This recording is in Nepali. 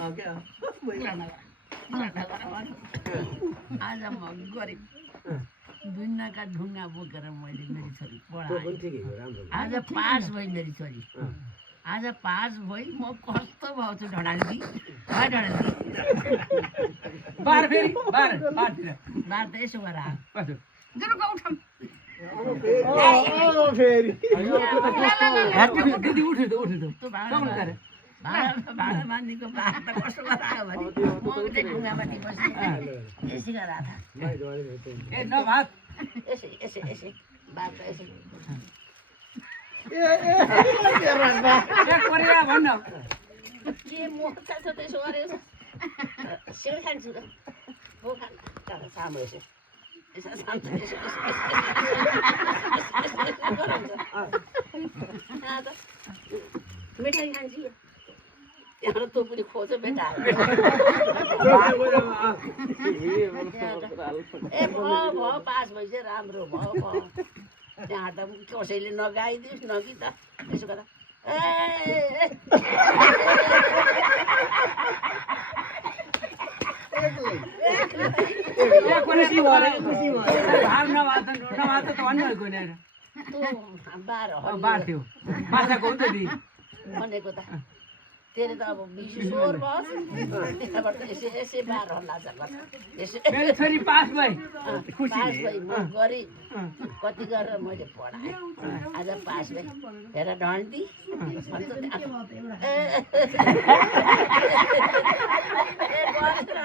आज म गरिब दुनियाँका ढुङ्गा बोकेर मैले मेरी छोरी पढाएँ। आज पास भई मेरी छोरी, आज पास भई म कस्तो भाउ छु ढडाल्दी बार फेरि बार बार त यसो गरेर आयो। दिदी उठ्यो त त्यो भाडा मान्नेको बार त कस्तो गरेर आयो भने म चाहिँ ढुङ्गामाथि बसेँ यसै गरेर आएको ए नभात यसै बार त यसै कोरिया भन्न के मोर्चा छ त्यसो गरेको छ सिउ खान्छु त हो खान सामु यसो यसो शान्त यसो मिठाई खान्छु यहाँ तँ पनि खोज बेटा ए भयो पास भइसक्यो राम्रो भयो त्यहाँ त कसैले नगाइदियोस् न कि त यसो गर्दा बार थियो माछाको हो त दी भनेको त तेरो त अब स्वर भयो त्यहाँबाट यसै बार हल्ला मेरो छोरी पास भई पास भई म गरेँ कति गरेर मैले पढाएँ आज पास भई हेर ढन्डी भन्छ